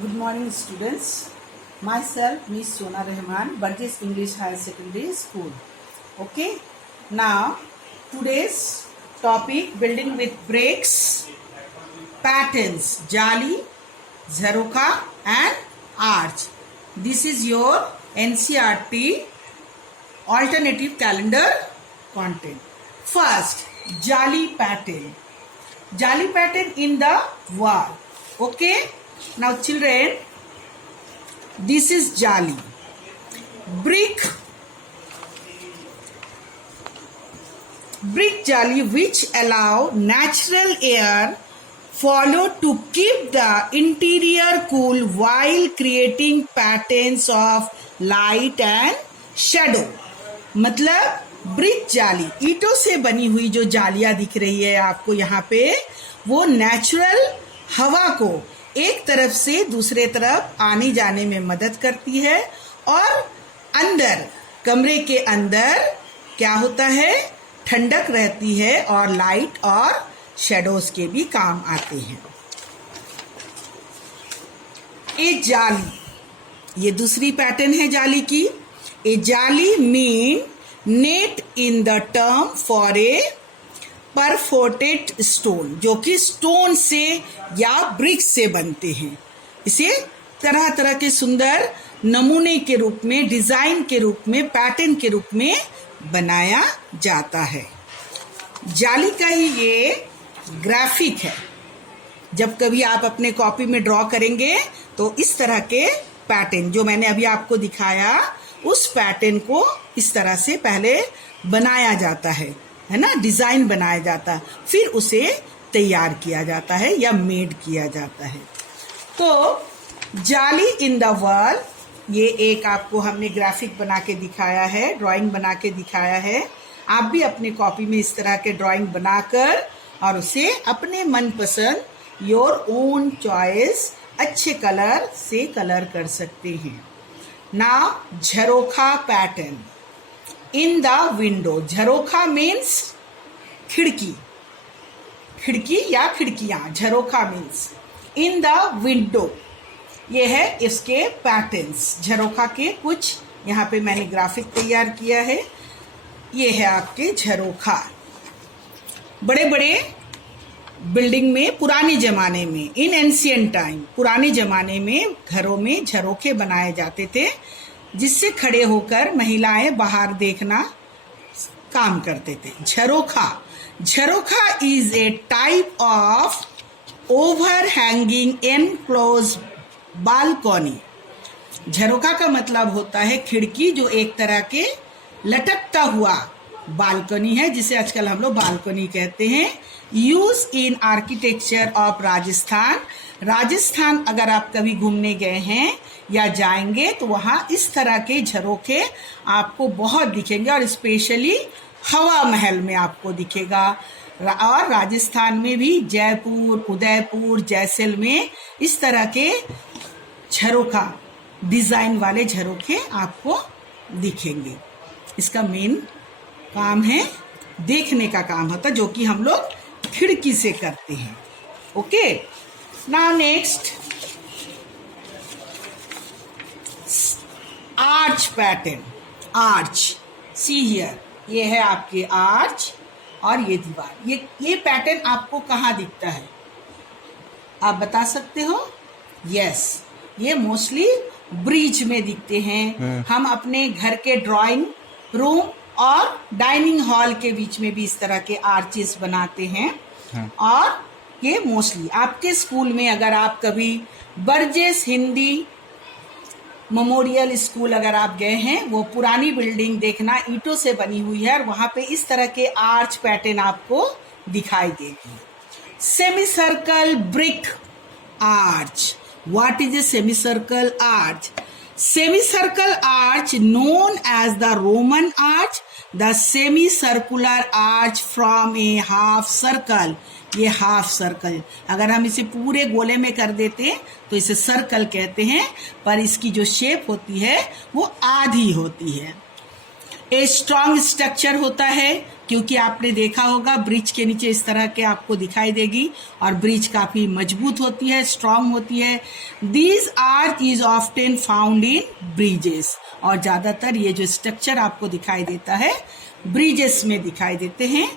Good morning, students. Myself, Miss Sona Rahman, Burgess English Higher Secondary School. Okay. Now, today's topic: building with bricks, patterns, jali, Jharoka, and arch. This is your NCERT alternative calendar content. First, jali pattern. Jali pattern in the wall. Okay. Now children, this is jali. Brick jali which allow natural air follow to keep the interior cool while creating patterns of light and shadow. मतलब brick जाली, ईंटों से बनी हुई जो जालियां दिख रही है आपको यहाँ पे, वो नेचुरल हवा को एक तरफ से दूसरे तरफ आने जाने में मदद करती है और अंदर कमरे के अंदर क्या होता है, ठंडक रहती है और लाइट और शेडोज के भी काम आते हैं. ए जाली, ये दूसरी पैटर्न है जाली की. A jali mean net in the term for a perforated stone, जो कि स्टोन से या ब्रिक से बनते हैं. इसे तरह तरह के सुंदर नमूने के रूप में, डिजाइन के रूप में, पैटर्न के रूप में बनाया जाता है. जाली का ही ये ग्राफिक है. जब कभी आप अपने कॉपी में ड्रॉ करेंगे तो इस तरह के पैटर्न जो मैंने अभी आपको दिखाया, उस पैटर्न को इस तरह से पहले बनाया जाता है ना, डिजाइन बनाया जाता है, फिर उसे तैयार किया जाता है या मेड किया जाता है. तो जाली इन द वॉल, ये एक आपको हमने ग्राफिक बना के दिखाया है, ड्राइंग बना के दिखाया है. आप भी अपने कॉपी में इस तरह के ड्राइंग बनाकर और उसे अपने मनपसंद, योर ओन चॉइस, अच्छे कलर से कलर कर सकते हैं. Now jharokha pattern in the window. Jharokha means khidki, खिड़की या खिड़कियां. Jharokha means in the window. ये है इसके पैटर्न्स. झरोखा के कुछ यहाँ पे मैंने ग्राफिक तैयार किया है. ये है आपके झरोखा. बड़े बड़े बिल्डिंग में पुराने जमाने में, इन एंशिएंट टाइम, पुराने जमाने में घरों में झरोखे बनाए जाते थे, जिससे खड़े होकर महिलाएं बाहर देखना काम करते थे. Jharokha, jharokha is a type of overhanging enclose balcony. झरोखा का मतलब होता है खिड़की, जो एक तरह के लटकता हुआ बालकनी है, जिसे आजकल हम लोग बालकनी कहते हैं. Use in architecture of Rajasthan. Rajasthan अगर आप कभी घूमने गए हैं या जाएंगे तो वहां इस तरह के झरोखे आपको बहुत दिखेंगे, और स्पेशली हवा महल में आपको दिखेगा. और राजस्थान में भी जयपुर, उदयपुर, जैसलमेर इस तरह के झरोखा, डिजाइन वाले झरोखे आपको दिखेंगे. इसका मेन काम है, देखने का काम होता है, जो कि हम लोग खिड़की से करते हैं. Okay. Now next, arch pattern. Arch, see here, ये है आपके आर्च और ये दीवार. ये पैटर्न आपको कहाँ दिखता है, आप बता सकते हो? यस, ये मोस्टली ब्रिज में दिखते हैं. हम अपने घर के ड्राइंग रूम और डाइनिंग हॉल के बीच में भी इस तरह के आर्चेस बनाते हैं. और ये मोस्टली आपके स्कूल में, अगर आप कभी बर्जेस हिंदी मेमोरियल स्कूल अगर आप गए हैं, वो पुरानी बिल्डिंग देखना, ईंटों से बनी हुई है, और वहां पे इस तरह के आर्च पैटर्न आपको दिखाई देगी. Semi circle brick arch. What is a semi circle arch? Semicircle arch known as the Roman arch, the semicircular arch from a half circle. ये हाफ सर्कल, अगर हम इसे पूरे गोले में कर देते तो इसे सर्कल कहते हैं, पर इसकी जो शेप होती है वो आधी होती है. ए स्ट्रॉन्ग स्ट्रक्चर होता है, क्योंकि आपने देखा होगा ब्रिज के नीचे इस तरह के आपको दिखाई देगी और ब्रिज काफी मजबूत होती है, स्ट्रॉन्ग होती है। These arch is often found in bridges, और ज्यादातर ये जो स्ट्रक्चर आपको दिखाई देता है ब्रिजेस में दिखाई देते हैं।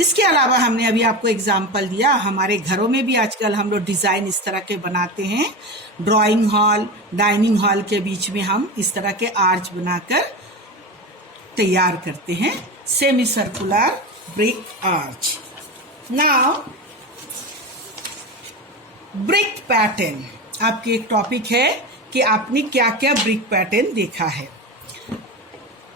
इसके अलावा हमने अभी आपको एग्जाम्पल दिया, हमारे घरों में भी आजकल हम लोग डिजाइन इस तरह के बनाते हैं। ड्राइंग हॉल, डाइनिंग हॉल के बीच में हम इस तरह के आर्च बनाकर तैयार करते हैं, semi circular brick arch. Now brick pattern आपकी एक टॉपिक है कि आपने क्या क्या ब्रिक पैटर्न देखा है।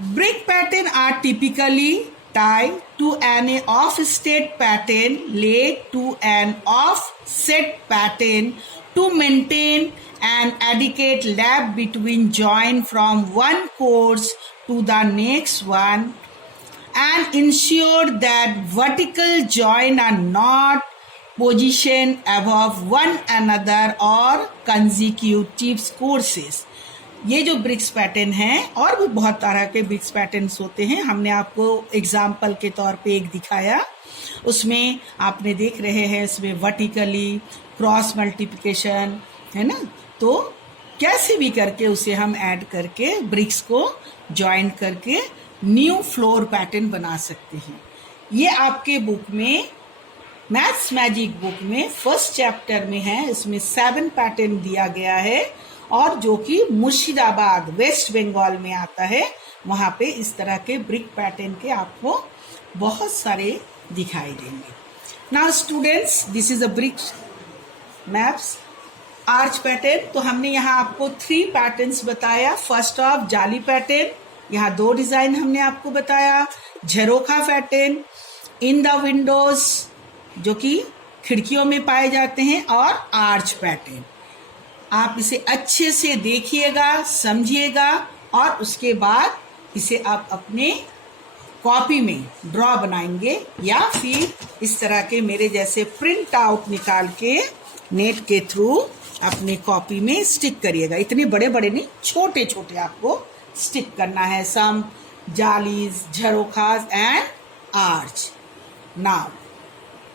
Brick pattern are typically tied to an offset pattern laid to an offset pattern to maintain an adequate lap between join from one course to the next one and ensure that vertical join are not positioned above one another or consecutive courses। ये जो BRICS pattern है, और भी बहुत तरह के BRICS patterns होते हैं, हमने आपको एग्जाम्पल के तौर पे एक दिखाया। उसमें आपने देख रहे हैं इसमें वर्टिकली क्रॉस मल्टीप्लिकेशन है ना, तो कैसे भी करके उसे हम ऐड करके ब्रिक्स को ज्वाइन करके न्यू फ्लोर पैटर्न बना सकते हैं। ये आपके बुक में मैथ्स मैजिक बुक में फर्स्ट चैप्टर में है, इसमें 7 पैटर्न दिया गया है, और जो कि मुर्शिदाबाद वेस्ट बंगाल में आता है, वहां पे इस तरह के ब्रिक पैटर्न के आपको बहुत सारे दिखाई देंगे। Now students, this is a brick maps arch pattern. तो हमने यहाँ आपको 3 पैटर्न्स बताया। फर्स्ट ऑफ जाली पैटर्न, यहाँ 2 डिजाइन हमने आपको बताया। झरोखा पैटर्न इन द विंडोज, जो कि खिड़कियों में पाए जाते हैं, और आर्च पैटर्न। आप इसे अच्छे से देखिएगा, समझिएगा, और उसके बाद इसे आप अपने कॉपी में ड्रॉ बनाएंगे, या फिर इस तरह के मेरे जैसे प्रिंट आउट निकाल के नेट के थ्रू अपने कॉपी में स्टिक करिएगा। इतने बड़े बड़े नहीं, छोटे छोटे आपको स्टिक करना है। सम जालीज, झरोखास एंड आर्च। नाउ